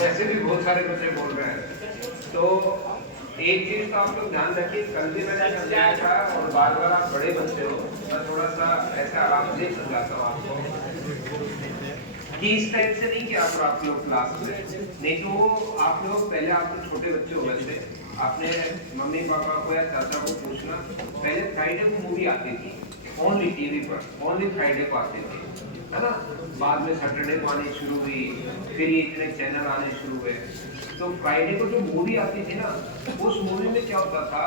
वैसे भी बहुत सारे बच्चे बोल रहे हैं। तो एक चीज तो आप लोग ध्यान रखिए, कल भी मैंने समझाया था और बार बार आप बड़े बच्चे हो, मैं थोड़ा सा ऐसे आराम से समझाता हूँ आपको कि इस टाइप से नहीं किया आप लोग क्लास में, नहीं तो आप लोग पहले, आप लोग छोटे बच्चे हो वैसे, आपने मम्मी पापा को या चाचा को पूछना, पहले फ्राइडे को मूवी आती थी ओनली टीवी पर, ओनली फ्राइडे को आती थी, है ना। बाद में सैटरडे को आनी शुरू हुई, फिर ये इतने चैनल आने शुरू हुए। तो फ्राइडे को जो मूवी आती थी ना, उस मूवी में क्या होता था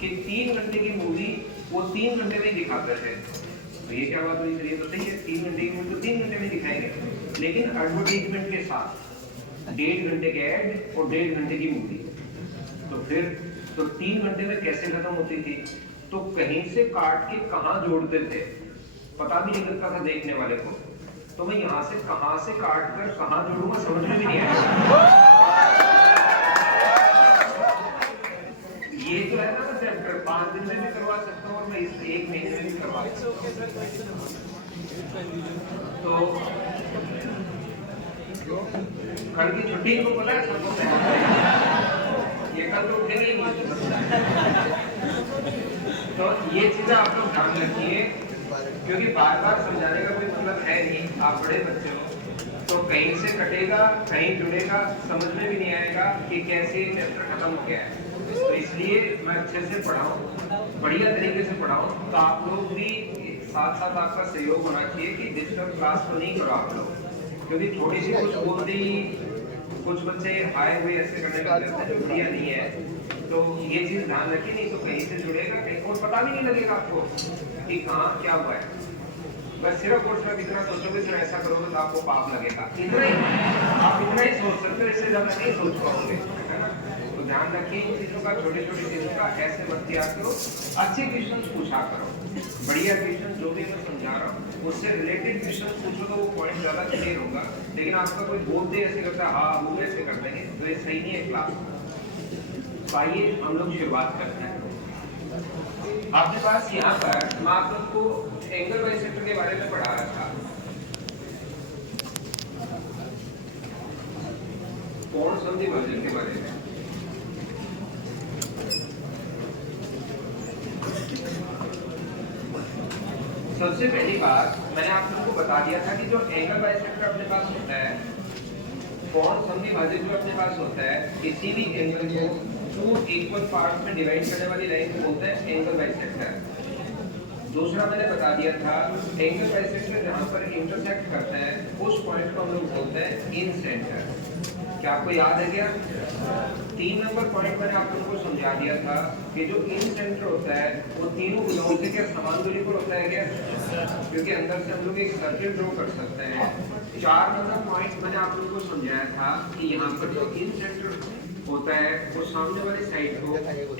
कि 3 घंटे की मूवी वो 3 घंटे में दिखाते थे। तो ये क्या बात हुई, ये तो सही है, 3 घंटे की मूवी तो 3 घंटे में दिखाएंगे, लेकिन एडवर्टीजमेंट के साथ 1.5 घंटे के ऐड और 1.5 घंटे की मूवी। तो फिर तो 3 घंटे में कैसे खत्म होती थी, तो कहीं से काट के कहां जोड़ते थे पता भी नहीं लगता था देखने वाले को। तो मैं यहाँ से कहां से काट कर कहां जोड़ूंगा समझ में भी नहीं आया। ये जो है ना चैप्टर 5 दिन में भी करवा सकता हूँ और मैं इस 1 महीने में भी करवा सकता हूँ। तो कल की छुट्टी को पता है सबको, ये कल तो उठेंगे नहीं। तो ये चीजें आप लोग ध्यान रखिए, क्योंकि बार बार समझाने का कोई मतलब है नहीं, आप बड़े बच्चे हो, तो कहीं से कटेगा कहीं जुड़ेगा, समझ में भी नहीं आएगा कि कैसे चैप्टर खत्म हो गया है। तो इसलिए मैं अच्छे से पढ़ाऊं, बढ़िया तरीके से पढ़ाऊं, तो आप लोग भी साथ साथ आपका सहयोग होना चाहिए कि डिस्टर्ब क्लास तो नहीं करो आप लोग, क्योंकि थोड़ी सी कुछ बोल दी, कुछ बच्चे आए हुए ऐसे करने का बढ़िया नहीं है। तो ये चीज ध्यान रखिए, नहीं तो कहीं से जुड़ेगा कहीं और पता भी नहीं लगेगा आपको कि कहाँ क्या हुआ है। बस सिर्फ और सिर्फ इतना सोचोगे, फिर ऐसा करोगे तो आपको पाप लगेगा, इतना ही आप इतना ही सोच सकते हो, इससे ज्यादा नहीं सोच पाओगे, है ना। तो ध्यान रखिए इन चीजों का, छोटी छोटी चीजों का ऐसे मत किया करो, अच्छे क्वेश्चन पूछा करो, बढ़िया क्वेश्चन जो भी मैं समझा रहा हूँ उससे रिलेटेड क्वेश्चन पूछो तो वो पॉइंट ज्यादा क्लियर होगा। लेकिन आपका कोई बोलते ऐसे करता है हाँ वो ऐसे कर देंगे, तो ये सही नहीं है क्लास। तो आइए हम लोग शुरुआत करते हैं। आपके पास यहाँ पर मैं आप लोग को एंगल बाइसेक्टर के बारे में पढ़ा रहा था, कोण संधि भाजक के बारे में। सबसे पहली बात मैंने आप लोगों को बता दिया था कि जो एंगल बाइसेक्टर अपने पास होता है, कोण संधि भाजक जो अपने पास होता है, किसी भी एंगल को 2 इक्वल पार्ट्स में डिवाइड करने वाली लाइन को बोलते हैं एंगल बाइसेक्टर। दूसरा मैंने बता दिया था, एंगल बाइसेक्टर जहां पर इंटरसेक्ट करता है उस पॉइंट को हम लोग बोलते हैं इन सेंटर। क्या आपको याद है क्या? 3 नंबर पॉइंट मैंने आप लोगों को समझा दिया था कि जो इन सेंटर होता है वो तीनों भुजाओं से क्या समान दूरी पर होता है क्या? क्योंकि अंदर से हम लोग एक सर्किल ड्रॉ कर सकते हैं। 4 नंबर पॉइंट मैंने आप लोगों को समझाया था कि यहाँ पर जो इन सेंटर होता है वो सामने वाली साइड को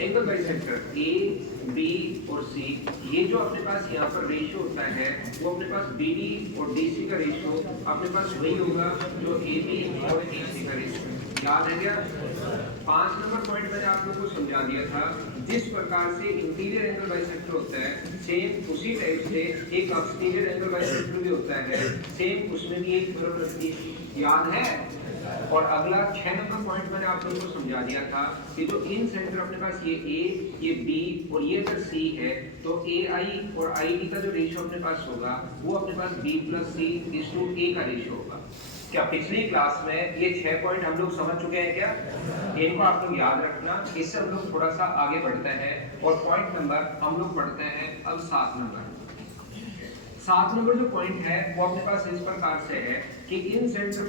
एंगल बाइसेक्टर ए बी और सी, ये जो अपने पास यहाँ पर रेशियो होता है वो अपने पास BD और DC का रेशियो अपने पास वही होगा जो AB और AC का रेशियो। याद है क्या? 5 नंबर पॉइंट मैंने आप लोगों को समझा दिया था, जिस प्रकार से इंटीरियर एंगल बाइसेक्टर होता है सेम उसी टाइप से एक एक्सटीरियर एंगल बाइसेक्टर भी होता है, सेम उसमें भी एक कर्व रखती है। याद है? और अगला 6 नंबर पॉइंट मैंने आप लोगों को समझा दिया था कि जो इन सेंटर अपने पास ये A, ये B और ये अगर C है तो AI और ID का जो रेशियो अपने पास होगा वो अपने पास B+C/A का रेशियो होगा। क्या पिछली क्लास में ये 6 पॉइंट हम लोग समझ चुके हैं क्या? इनको आप लोग याद रखना, इससे हम लोग थोड़ा सा आगे बढ़ते हैं और पॉइंट नंबर हम लोग पढ़ते हैं अब 7 नंबर। 7 नंबर जो पॉइंट है वो अपने पास इस प्रकार से है कि इन सेंटर